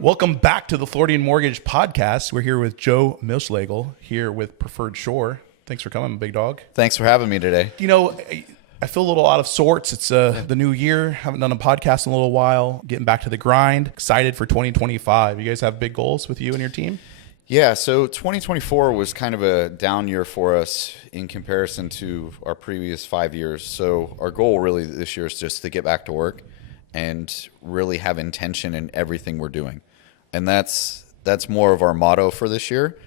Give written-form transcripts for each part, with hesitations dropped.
Welcome back to the Floridian Mortgage Podcast. We're here with Joe Millslagle, here with Preferred Shore. Thanks for coming, big dog. Thanks for having me today. You know, I feel a little out of sorts. It's the new year. Haven't done a podcast in a little while. Getting back to the grind. Excited for 2025. You guys have big goals with you and your team? Yeah, so 2024 was kind of a down year for us in comparison to our previous 5 years. So our goal really this year is just to get back to work and really have intention in everything we're doing. And that's more of our motto for this year,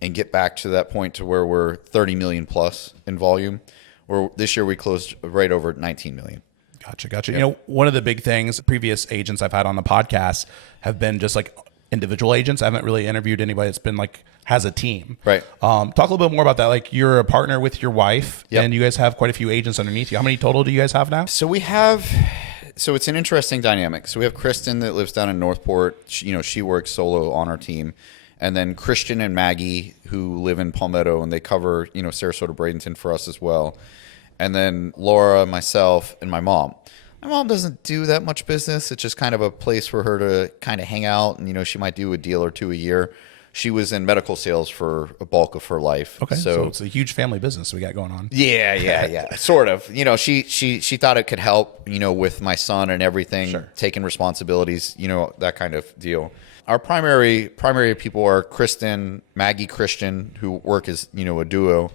and get back to that point to where we're 30 million plus in volume. Where this year we closed right over 19 million. Gotcha. Yep. You know, one of the big things previous agents I've had on the podcast have been just like individual agents. I haven't really interviewed anybody that's been like has a team. Right. Talk a little bit more about that. Like you're a partner with your wife, Yep. and you guys have quite a few agents underneath you. How many total do you guys have now? So it's an interesting dynamic. So we have Kristen that lives down in Northport. She works solo on our team. And then Christian and Maggie, who live in Palmetto, and they cover, Sarasota, Bradenton for us as well. And then Laura, myself, and my mom. My mom doesn't do that much business. It's just kind of a place for her to kind of hang out. And, she might do a deal or two a year. She was in medical sales for a bulk of her life. Okay, so it's a huge family business we got going on. Yeah, sort of. She thought it could help, with my son and everything, Sure. Taking responsibilities, that kind of deal. Our primary people are Kristen, Maggie, Christian, who work as, a duo,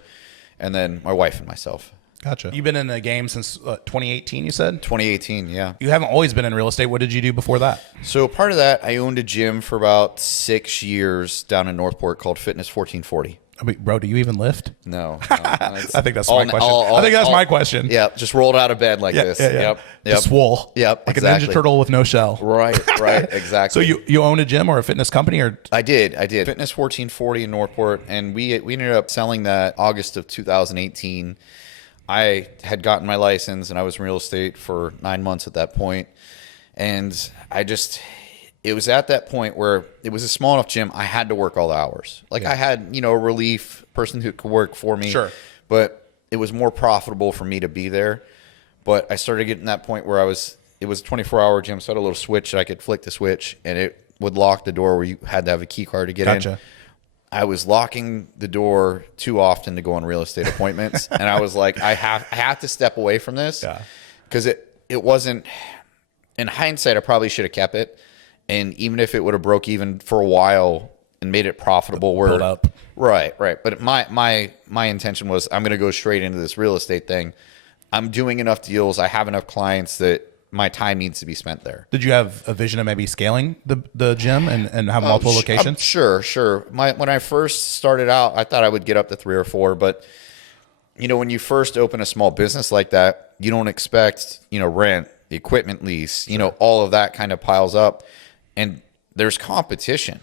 and then my wife and myself. Gotcha. You've been in the game since 2018, you said? 2018, yeah. You haven't always been in real estate. What did you do before that? So part of that, I owned a gym for about 6 years down in Northport called Fitness 1440. I mean, bro, do you even lift? No. I think that's my question. My question. Yeah, just rolled out of bed like this. Yeah. Yep. Just swole. Yep, like exactly. a Ninja Turtle with no shell. Right, exactly. So you own a gym or a fitness company? Or I did. Fitness 1440 in Northport, and we ended up selling that August of 2018. I had gotten my license, and I was in real estate for 9 months at that point. And it was at that point where it was a small enough gym. I had to work all the hours. I had, a relief person who could work for me. Sure. But it was more profitable for me to be there. But I started getting that point where it was a 24-hour gym, so I had a little switch that I could flick the switch, and it would lock the door where you had to have a key card to get in. I was locking the door too often to go on real estate appointments. And I was like, I have to step away from this. Because it wasn't, in hindsight, I probably should have kept it. And even if it would have broke even for a while and made it profitable, build up. Right. But my intention was, I'm going to go straight into this real estate thing. I'm doing enough deals. I have enough clients that my time needs to be spent there. Did you have a vision of maybe scaling the gym and have multiple locations? Sure. When I first started out, I thought I would get up to 3 or 4, but when you first open a small business like that, you don't expect, rent, equipment lease, all of that kind of piles up, and there's competition.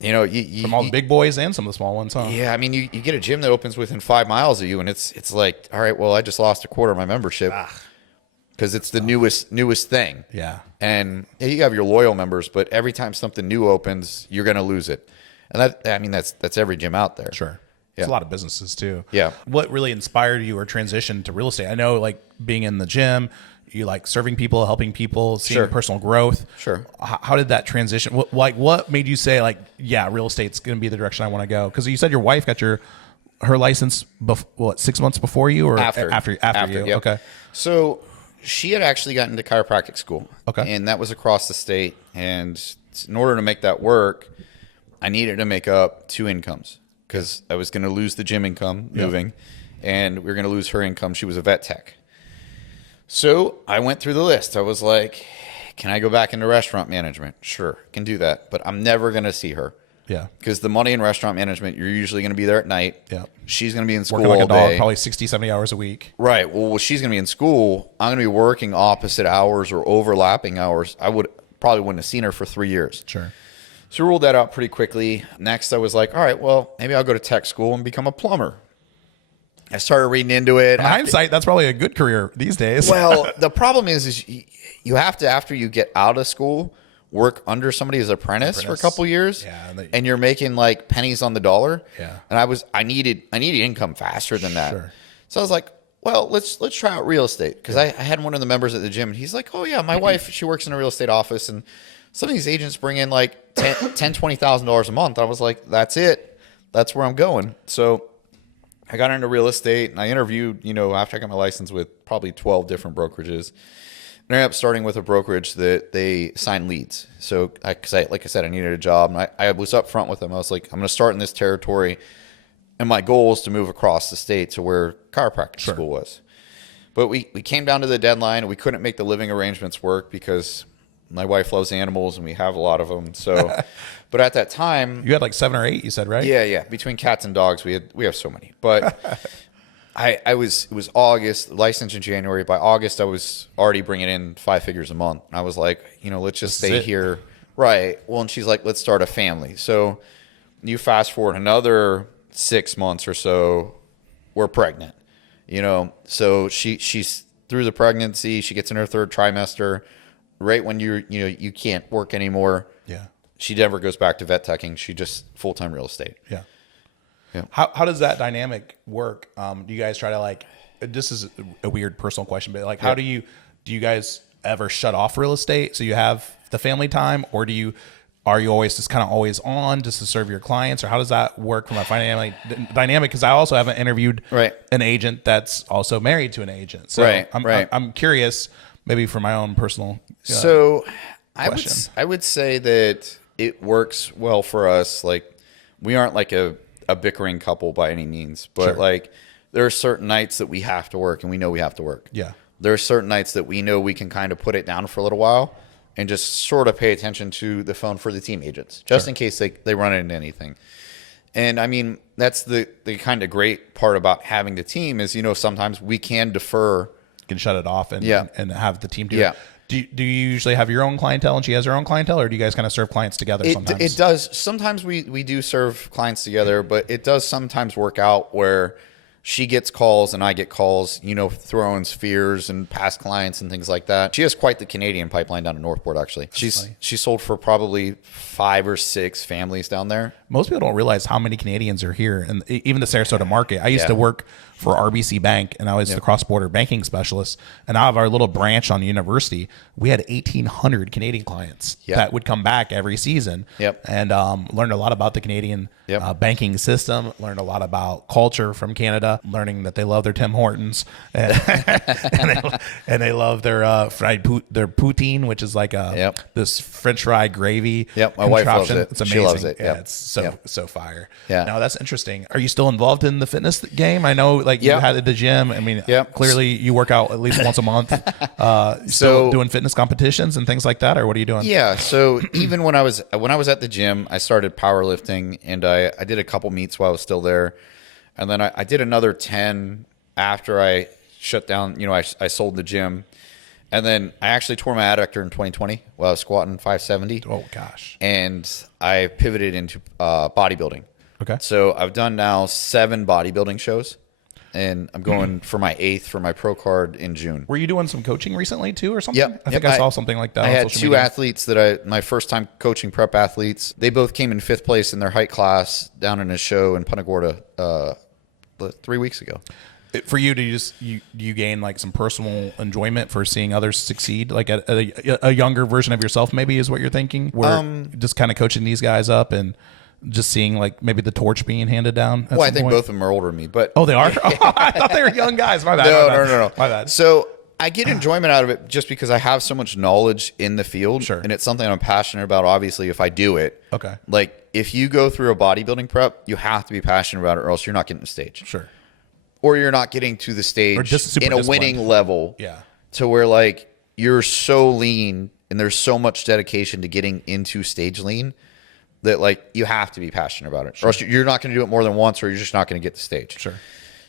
From all the big boys and some of the small ones, huh? Yeah, I mean, you get a gym that opens within 5 miles of you, and it's like, all right, well, I just lost a quarter of my membership. Because it's the newest thing. Yeah. And you have your loyal members, but every time something new opens, you're going to lose it. And that's every gym out there. Sure. Yeah. It's a lot of businesses too. Yeah. What really inspired you or transitioned to real estate? I know like being in the gym, you like serving people, helping people, seeing personal growth. Sure. How did that transition? What made you say like, yeah, real estate's going to be the direction I want to go? Because you said your wife got her license 6 months before you or after you? Yep. Okay. So she had actually gotten into chiropractic school. Okay. And that was across the state. And in order to make that work, I needed to make up 2 incomes because I was going to lose the gym income moving, and we were going to lose her income. She was a vet tech. So I went through the list. I was like, can I go back into restaurant management? Sure, can do that. But I'm never going to see her. Yeah. Because the money in restaurant management, you're usually going to be there at night. Yeah. She's going to be in school working like all a dog, day. probably 60, 70 hours a week. Right. Well, she's going to be in school. I'm going to be working opposite hours or overlapping hours. I probably wouldn't have seen her for 3 years. Sure. So we ruled that out pretty quickly. Next, I was like, all right, well, maybe I'll go to tech school and become a plumber. I started reading into it. In hindsight, that's probably a good career these days. Well, the problem is you have to, after you get out of school, work under somebody as apprentice for a couple years, and you're making like pennies on the dollar. Yeah. And I needed income faster than that. Sure. So I was like, well, let's try out real estate. Because I had one of the members at the gym, and he's like, oh, yeah, my wife, she works in a real estate office, and some of these agents bring in like $20,000 a month. I was like, that's it. That's where I'm going. So I got into real estate, and I interviewed, after I got my license, with probably 12 different brokerages. And I ended up starting with a brokerage that they sign leads. So, like I said, I needed a job, and I was up front with them. I was like, I'm going to start in this territory, and my goal is to move across the state to where chiropractic school was. But we came down to the deadline, and we couldn't make the living arrangements work because my wife loves animals, and we have a lot of them. So, but at that time, you had like 7 or 8, you said, right? Yeah. Between cats and dogs, we have so many. But it was August, licensed in January. By August, I was already bringing in 5 figures a month. And I was like, let's just stay here. Right. Well, and she's like, let's start a family. So you fast forward another 6 months or so, we're pregnant. So she's through the pregnancy, she gets in her 3rd trimester. Right when you can't work anymore. Yeah. She never goes back to vet teching. She just full-time real estate. Yeah. How does that dynamic work? Do you guys try to this is a weird personal question, but how do you guys ever shut off real estate so you have the family time, or are you always just kind of always on just to serve your clients, or how does that work from a financial dynamic? Because I also haven't interviewed an agent that's also married to an agent. So I'm curious, maybe for my own personal So question. I would say that it works well for us. Like, we aren't like a bickering couple by any means, but there are certain nights that we have to work, and we know we have to work. Yeah. There are certain nights that we know we can kind of put it down for a little while and just sort of pay attention to the phone for the team agents, just in case they run into anything. And I mean, that's the kind of great part about having the team is, sometimes we can defer. You can shut it off and have the team do it. Do you usually have your own clientele and she has her own clientele, or do you guys kind of serve clients together sometimes? It does. Sometimes we do serve clients together, but it does sometimes work out where she gets calls and I get calls, throwing spheres and past clients and things like that. She has quite the Canadian pipeline down in Northport, actually. She sold for probably 5 or 6 families down there. Most people don't realize how many Canadians are here, and even the Sarasota market. I used to work for RBC Bank, and I was the cross-border banking specialist. And out of our little branch on the university, we had 1,800 Canadian clients that would come back every season and learned a lot about the Canadian banking system, learned a lot about culture from Canada, learning that they love their Tim Hortons and they love their their poutine, which is like this French fry gravy. My wife loves it. It's amazing. She loves it. Yeah, it's so fire. Yeah. Now that's interesting. Are you still involved in the fitness game? I know you had at the gym. I mean, clearly you work out at least once a month. Still doing fitness competitions and things like that, or what are you doing? Yeah. So even when I was at the gym, I started powerlifting, and I did a couple meets while I was still there. And then I did another 10 after I shut down. I sold the gym. And then I actually tore my adductor in 2020 while I was squatting 570. Oh, gosh. And I pivoted into bodybuilding. Okay. So I've done now 7 bodybuilding shows. And I'm going for my 8th for my pro card in June. Were you doing some coaching recently too or something? Yep. I think I saw something like that I on had social 2 media. athletes my first time coaching prep athletes. They both came in 5th place in their height class down in a show in Punta Gorda 3 weeks ago. For you, do you gain like some personal enjoyment for seeing others succeed, like a younger version of yourself, maybe is what you're thinking? Where just kind of coaching these guys up and just seeing like maybe the torch being handed down. Well, I think both of them are older than me, but they are. I thought they were young guys. My bad. No. My bad. So I get enjoyment out of it just because I have so much knowledge in the field, Sure. and it's something I'm passionate about. Obviously, if I do it, Okay. Like if you go through a bodybuilding prep, you have to be passionate about it, or else you're not getting to the stage. Sure. Or you're not getting to the stage just super in a winning disciplined level. Yeah. To where like you're so lean and there's so much dedication to getting into stage lean that like you have to be passionate about it. Sure. Or else you're not going to do it more than once, or you're just not going to get the stage. Sure.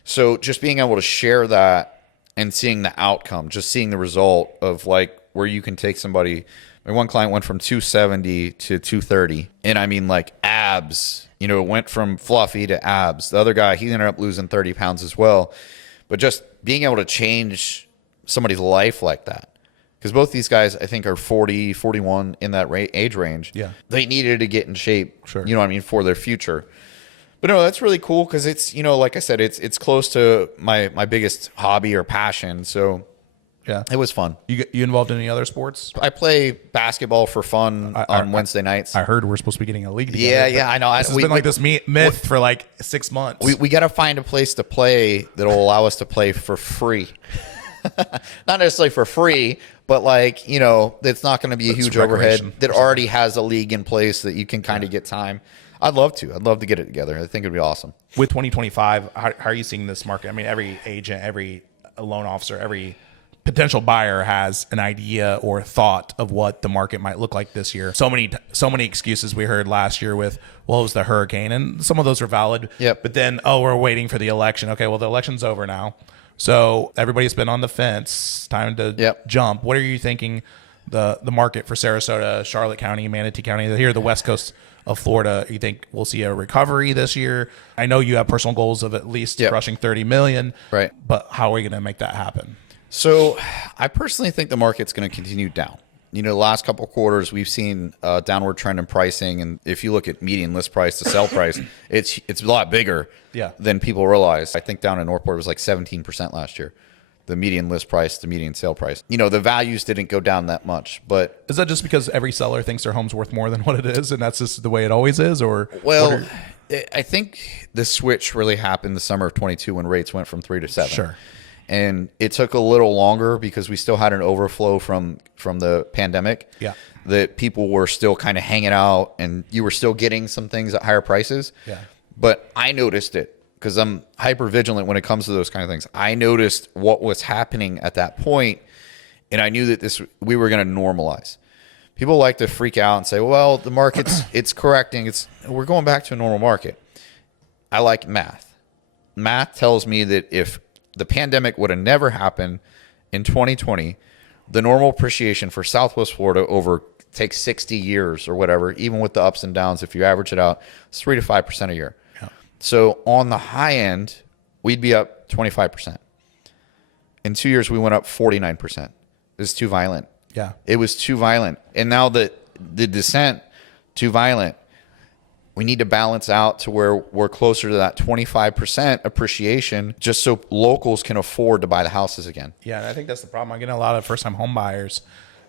So just being able to share that and seeing the outcome, just seeing the result of like where you can take somebody. My one client went from 270 to 230, and I mean like abs. It went from fluffy to abs. The other guy, he ended up losing 30 pounds as well. But just being able to change somebody's life like that, because both these guys, I think, are 40, 41 in that age range. Yeah. They needed to get in shape, Sure. For their future. But no, that's really cool because it's, like I said, it's close to my biggest hobby or passion. So Yeah. it was fun. You involved in any other sports? I play basketball for fun on Wednesday nights. I heard we're supposed to be getting a league together. Yeah, I know. It's been like this myth for like 6 months. We got to find a place to play that'll allow us to play for free. Not necessarily for free, but it's not going to be a huge overhead that already has a league in place that you can kind of get time. I'd love to get it together. I think it'd be awesome. With 2025, how are you seeing this market? I mean, every agent, every loan officer, every potential buyer has an idea or thought of what the market might look like this year. So many excuses we heard last year with, well, it was the hurricane, and some of those are valid. Yep. But then, we're waiting for the election. Okay, well, the election's over now. So everybody's been on the fence. Time to jump. What are you thinking the market for Sarasota, Charlotte County, Manatee County, here, the west coast of Florida? You think we'll see a recovery this year? I know you have personal goals of at least rushing 30 million. Right. But how are we going to make that happen? So I personally think the market's going to continue down. The last couple of quarters, we've seen a downward trend in pricing. And if you look at median list price to sell price, it's a lot bigger than people realize. I think down in Northport, it was like 17% last year. The median list price to median sale price. The values didn't go down that much. But is that just because every seller thinks their home's worth more than what it is, and that's just the way it always is? Or I think the switch really happened the summer of 22 when rates went from 3 to 7. Sure. And it took a little longer because we still had an overflow from the pandemic. Yeah. That people were still kind of hanging out, and you were still getting some things at higher prices. Yeah. But I noticed it because I'm hyper vigilant when it comes to those kind of things. I noticed what was happening at that point, and I knew that we were going to normalize. People like to freak out and say, "Well, the market's it's correcting. We're going back to a normal market." I like math. Math tells me that if the pandemic would have never happened in 2020, the normal appreciation for Southwest Florida over takes 60 years or whatever, even with the ups and downs, if you average it out, it's 3 to 5% a year. Yeah. So on the high end, we'd be up 25%. In 2 years, we went up 49%. It was too violent. Yeah. It was too violent. And now the descent, too violent. We need to balance out to where we're closer to that 25% appreciation just so locals can afford to buy the houses again. Yeah, and I think that's the problem. I'm getting a lot of first-time home buyers,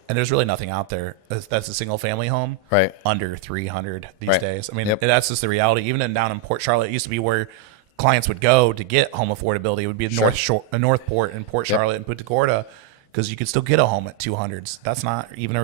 and there's really nothing out there that's a single-family home under 300 these days. I mean, that's just the reality. Even down in Port Charlotte, it used to be where clients would go to get home affordability. It would be Northport and Port Charlotte and Punta Gorda, because you could still get a home at 200s. That's not even a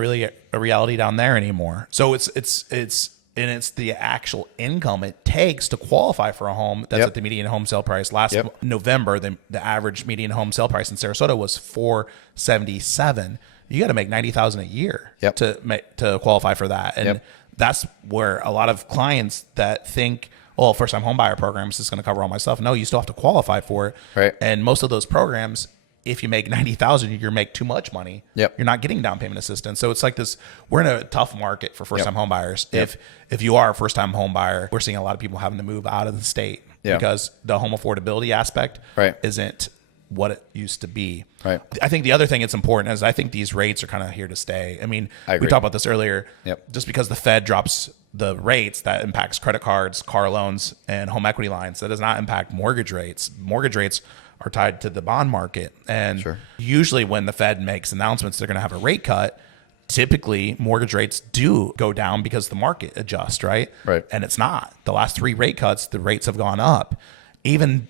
reality down there anymore. So it's the actual income it takes to qualify for a home that's at the median home sale price. Last November, the average median home sale price in Sarasota was $477,000. You got to make $90,000 a year to qualify for that, and that's where a lot of clients that think, "Oh, first time home buyer programs is going to cover all my stuff." No, you still have to qualify for it. Right. And most of those programs, if you make $90,000, you make too much money. You're not getting down payment assistance. So it's like this. We're in a tough market for first time home buyers. If you are a first time home buyer, we're seeing a lot of people having to move out of the state because the home affordability aspect isn't what it used to be. Right. I think the other thing that's important is I think these rates are kind of here to stay. I mean, we talked about this earlier. Just because the Fed drops the rates, that impacts credit cards, car loans, and home equity lines. That does not impact mortgage rates. Mortgage rates are tied to the bond market. And usually when the Fed makes announcements they're going to have a rate cut, typically mortgage rates do go down because the market adjusts, right? And it's not. The last 3 rate cuts, the rates have gone up. Even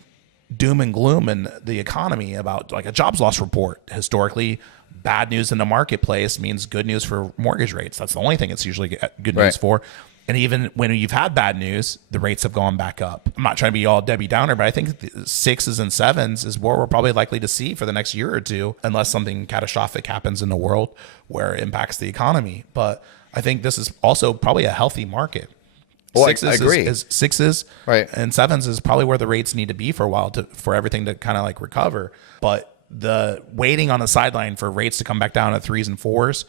doom and gloom in the economy about like a jobs loss report, historically, bad news in the marketplace means good news for mortgage rates. That's the only thing it's usually good news for. And even when you've had bad news, the rates have gone back up. I'm not trying to be all Debbie Downer, but I think 6s and 7s is what we're probably likely to see for the next year or two, unless something catastrophic happens in the world where it impacts the economy. But I think this is also probably a healthy market. Well, I agree. 6s and 7s is probably where the rates need to be for a while for everything to kind of like recover. But the waiting on the sideline for rates to come back down at 3s and 4s,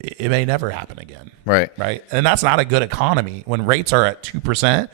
it may never happen again. Right. And that's not a good economy. When rates are at 2%,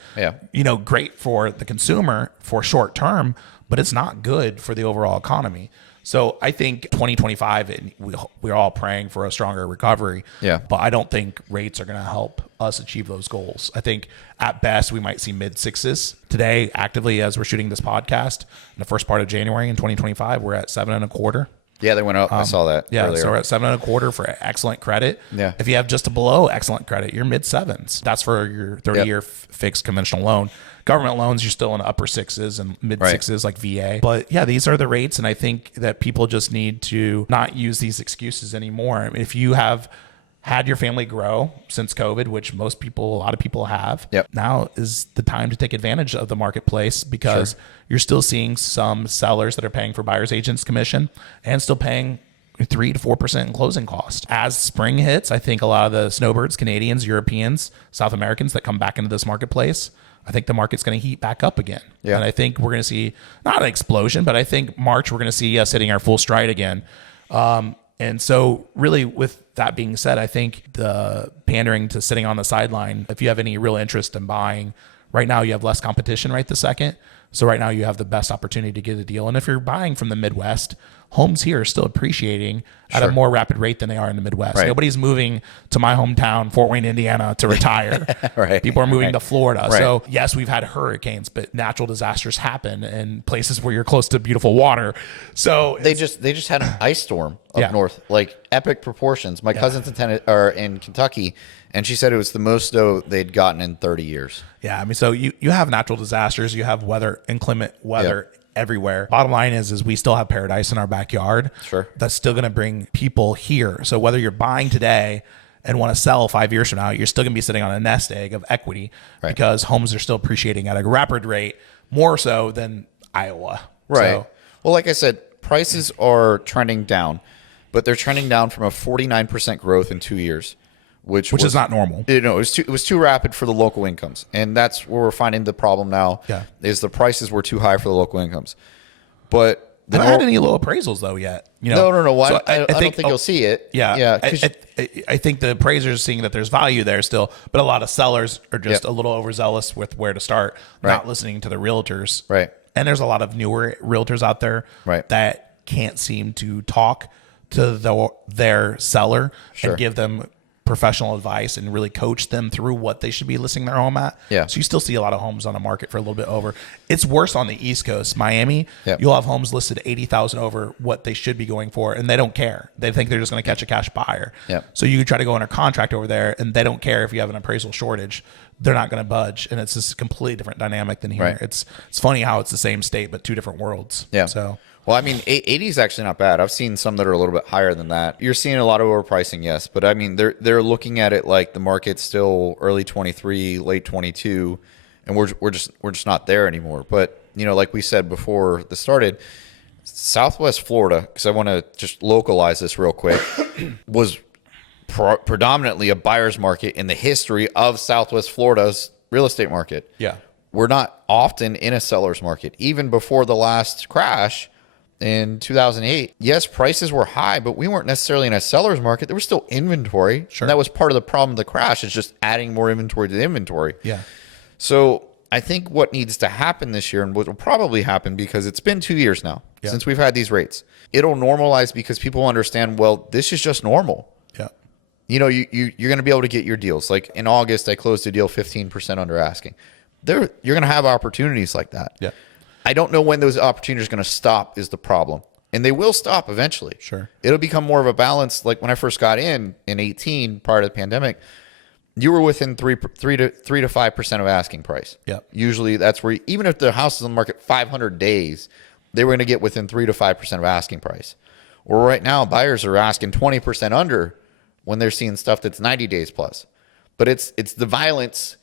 great for the consumer for short term, but it's not good for the overall economy. So I think 2025, and we're all praying for a stronger recovery. Yeah. But I don't think rates are going to help us achieve those goals. I think at best we might see mid sixes today. Actively, as we're shooting this podcast in the first part of January in 2025, we're at 7.25. Yeah, they went up. I saw that. Yeah, earlier. so we're at 7.25 for excellent credit. Yeah. If you have just a below excellent credit, you're mid sevens. That's for your 30-year fixed conventional loan. Government loans, you're still in the upper sixes and mid sixes like VA. But yeah, these are the rates, and I think that people just need to not use these excuses anymore. I mean, if you have had your family grow since COVID, which a lot of people have, now is the time to take advantage of the marketplace, because you're still seeing some sellers that are paying for buyer's agents commission and still paying 3 to 4% in closing cost. As spring hits, I think a lot of the snowbirds, Canadians, Europeans, South Americans that come back into this marketplace, I think the market's going to heat back up again. Yeah. And I think we're going to see not an explosion, but I think March we're going to see us hitting our full stride again. And so really, with that being said, I think the pandering to sitting on the sideline, if you have any real interest in buying, right now you have less competition right this second. So right now you have the best opportunity to get a deal. And if you're buying from the Midwest, homes here are still appreciating at a more rapid rate than they are in the Midwest. Right. Nobody's moving to my hometown, Fort Wayne, Indiana, to retire. People are moving to Florida. So yes, we've had hurricanes, but natural disasters happen in places where you're close to beautiful water. So they just had an ice storm up north, like epic proportions. My cousin's in Kentucky, and she said it was the most snow they'd gotten in 30 years. Yeah, I mean, so you have natural disasters, you have inclement weather everywhere. Bottom line is we still have paradise in our backyard. Sure. That's still going to bring people here. So whether you're buying today and want to sell 5 years from now, you're still going to be sitting on a nest egg of equity because homes are still appreciating at a rapid rate, more so than Iowa. Right. So, well, like I said, prices are trending down, but they're trending down from a 49% growth in 2 years. Which is not normal. It was too rapid for the local incomes, and that's where we're finding the problem now. Is the prices were too high for the local incomes, but they haven't had any low appraisals though yet. No. So I don't think you'll see it. I think the appraisers seeing that there's value there still, but a lot of sellers are just a little overzealous with where to start, not listening to the realtors. Right. And there's a lot of newer realtors out there that can't seem to talk to their seller and give them professional advice and really coach them through what they should be listing their home at. So you still see a lot of homes on the market for a little bit over. It's worse on the East Coast. Miami, you'll have homes listed 80,000 over what they should be going for, and they don't care. They think they're just going to catch a cash buyer. So you could try to go under contract over there, and they don't care if you have an appraisal shortage. They're not going to budge, and it's just a completely different dynamic than here. It's funny how it's the same state but two different worlds. So. Well, I mean, 80 is actually not bad. I've seen some that are a little bit higher than that. You're seeing a lot of overpricing, yes, but I mean, they're looking at it like the market's still early 23, late 22, and we're just not there anymore. But like we said before this started, Southwest Florida, because I want to just localize this real quick, was predominantly a buyer's market in the history of Southwest Florida's real estate market. We're not often in a seller's market, even before the last crash. In 2008, yes, prices were high, but we weren't necessarily in a seller's market. There was still inventory. And that was part of the problem of the crash. It's just adding more inventory to the inventory. So I think what needs to happen this year, and what will probably happen, because it's been 2 years now since we've had these rates, it'll normalize because people understand, well, this is just normal. You're going to be able to get your deals. Like in August, I closed a deal 15% under asking. You're going to have opportunities like that. I don't know when those opportunities are going to stop is the problem. And they will stop eventually. It'll become more of a balance. Like when I first got in 18, prior to the pandemic, you were within 3 to 5% of asking price. Usually that's where, even if the house is on the market 500 days, they were going to get within 3 to 5% of asking price. Well, right now, buyers are asking 20% under when they're seeing stuff that's 90 days plus. But it's the violence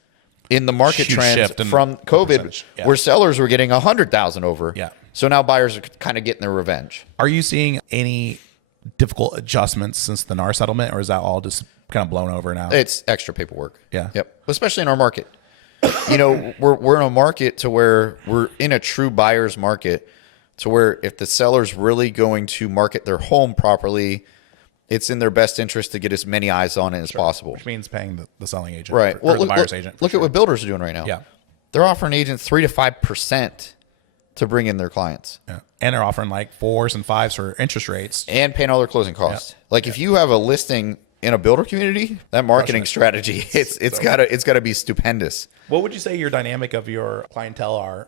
in the market trends from COVID, where sellers were getting 100,000 over. So now buyers are kind of getting their revenge. Are you seeing any difficult adjustments since the NAR settlement, or is that all just kind of blown over now? It's extra paperwork. Especially in our market. We're in a market to where we're in a true buyer's market, to where if the seller's really going to market their home properly, it's in their best interest to get as many eyes on it as possible. Which means paying the selling agent. Or the buyer's agent. Look at what builders are doing right now. They're offering agents 3 to 5% to bring in their clients. Yeah. And they're offering like 4s and 5s for interest rates. And paying all their closing costs. Like if you have a listing in a builder community, that marketing strategy, it's gotta be stupendous. What would you say your dynamic of your clientele are?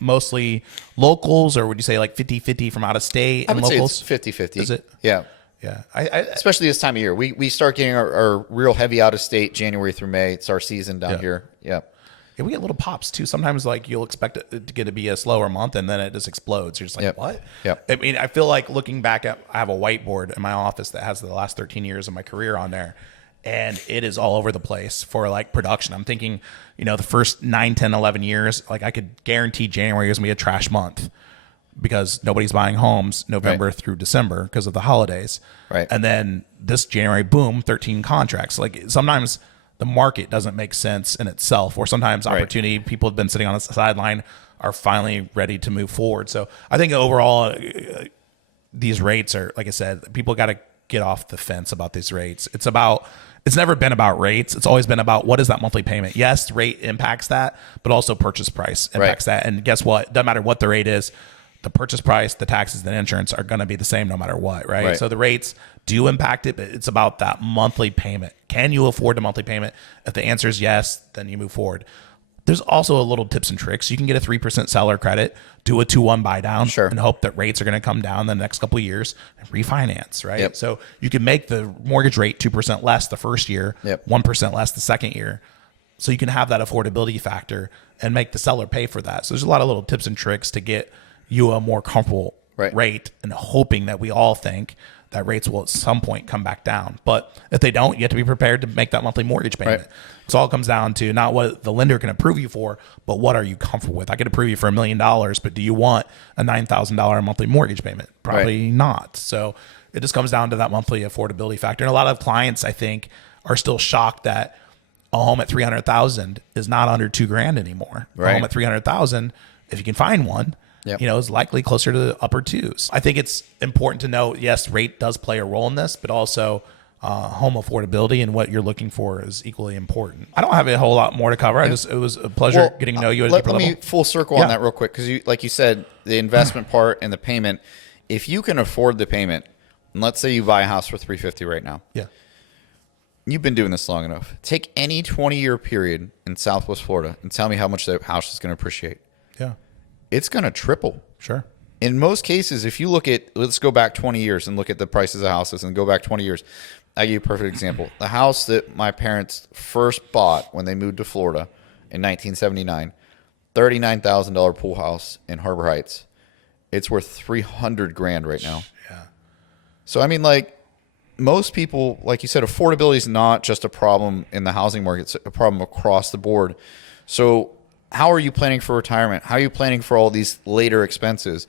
Mostly locals, or would you say like 50-50 from out of state and locals? Say it's 50-50. Is it? Yeah. Yeah. Especially this time of year. We start getting our real heavy out of state January through May. It's our season down here. Yeah. Yeah, we get little pops too. Sometimes like you'll expect it to be a slower month and then it just explodes. You're just like, what? Yep. I mean, I feel like looking back at, I have a whiteboard in my office that has the last 13 years of my career on there. And it is all over the place for like production. I'm thinking, the first 9, 10, 11 years, like I could guarantee January is going to be a trash month because nobody's buying homes November through December because of the holidays. Right. And then this January, boom, 13 contracts. Like sometimes the market doesn't make sense in itself, or sometimes opportunity, people have been sitting on the sideline, are finally ready to move forward. So I think overall, these rates are, like I said, people got to get off the fence about these rates. It's never been about rates. It's always been about what is that monthly payment. Yes, rate impacts that, but also purchase price impacts that. And guess what? Doesn't matter what the rate is. The purchase price, the taxes, the insurance are going to be the same no matter what, right? So the rates do impact it, but it's about that monthly payment. Can you afford the monthly payment? If the answer is yes, then you move forward. There's also a little tips and tricks. You can get a 3% seller credit, do a 2-1 buy down, and hope that rates are going to come down the next couple of years and refinance, right? So you can make the mortgage rate 2% less the first year, 1% less the second year. So you can have that affordability factor and make the seller pay for that. So there's a lot of little tips and tricks to get you a more comfortable rate, and hoping that we all think that rates will at some point come back down. But if they don't, you have to be prepared to make that monthly mortgage payment. So it all comes down to not what the lender can approve you for, but what are you comfortable with? I could approve you for $1 million, but do you want a $9,000 monthly mortgage payment? Probably not. So it just comes down to that monthly affordability factor. And a lot of clients, I think, are still shocked that a home at $300,000 is not under $2,000 anymore. A home at $300,000, if you can find one, is likely closer to the upper 2s. I think it's important to note, yes, rate does play a role in this, but also home affordability and what you're looking for is equally important. I don't have a whole lot more to cover. It was a pleasure getting to know you at a deeper level. Let me full circle on that real quick, because like you said, the investment part and the payment, if you can afford the payment, and let's say you buy a house for $350 right now. Yeah. You've been doing this long enough. Take any 20-year period in Southwest Florida and tell me how much the house is going to appreciate. Yeah. It's going to triple. Sure. In most cases, if you look at, let's go back 20 years and look at the prices of houses and go back 20 years. I'll give you a perfect example. The house that my parents first bought when they moved to Florida in 1979, $39,000 pool house in Harbor Heights. It's worth $300,000 right now. Yeah. So, I mean, like, most people, like you said, affordability is not just a problem in the housing market. It's a problem across the board. So how are you planning for retirement? How are you planning for all these later expenses?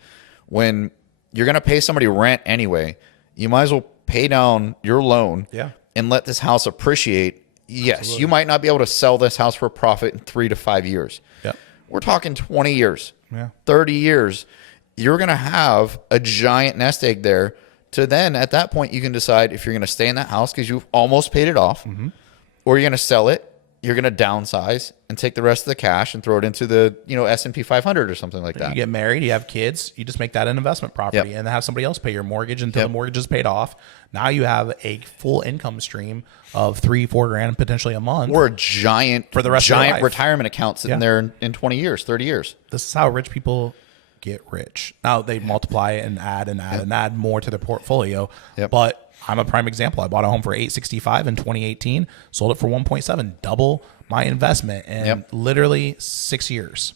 When you're going to pay somebody rent anyway, you might as well pay down your loan and let this house appreciate. Yes, absolutely. You might not be able to sell this house for a profit in 3 to 5 years. Yep. We're talking 20 years, 30 years. You're going to have a giant nest egg there. To then, at that point, you can decide if you're going to stay in that house because you've almost paid it off, or you're going to sell it. You're going to downsize and take the rest of the cash and throw it into the S&P 500 or something like that. You get married, you have kids, you just make that an investment property and have somebody else pay your mortgage until the mortgage is paid off. Now you have a full income stream of $3-4 grand potentially a month, or a giant for the rest of your life. Retirement account sitting there in 20 years, 30 years. This is how rich people get rich. Now they multiply it and add and add and add more to their portfolio. But I'm a prime example. I bought a home for $865 in 2018, sold it for 1.7, double my investment in literally 6 years.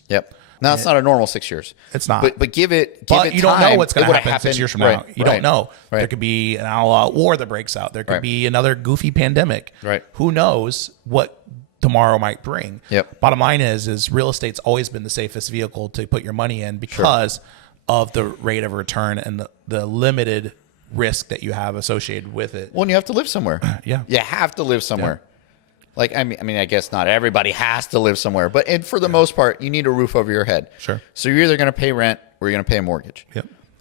Now it's not a normal 6 years. It's not. But give it time. You don't know what's going to happen 6 years from now. You don't know. There could be an all-out war that breaks out. There could be another goofy pandemic. Who knows what tomorrow might bring. Bottom line is real estate's always been the safest vehicle to put your money in because of the rate of return and the limited risk that you have associated with it. Well, and you have to live somewhere. You have to live somewhere. Like, I mean, I guess not everybody has to live somewhere, but for the most part, you need a roof over your head. So you're either going to pay rent or you're going to pay a mortgage.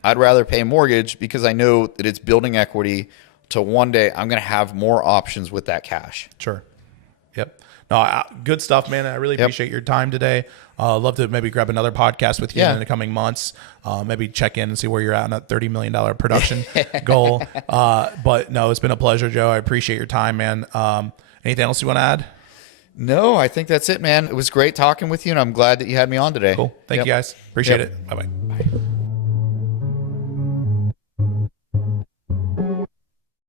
I'd rather pay a mortgage because I know that it's building equity to one day I'm going to have more options with that cash. Yep. No, good stuff, man. I really appreciate your time today. Love to maybe grab another podcast with you in the coming months. Maybe check in and see where you're at on that $30 million production goal. But no, it's been a pleasure, Joe. I appreciate your time, man. Anything else you want to add? No, I think that's it, man. It was great talking with you, and I'm glad that you had me on today. Cool. Thank you, guys. Appreciate it. Bye-bye. Bye.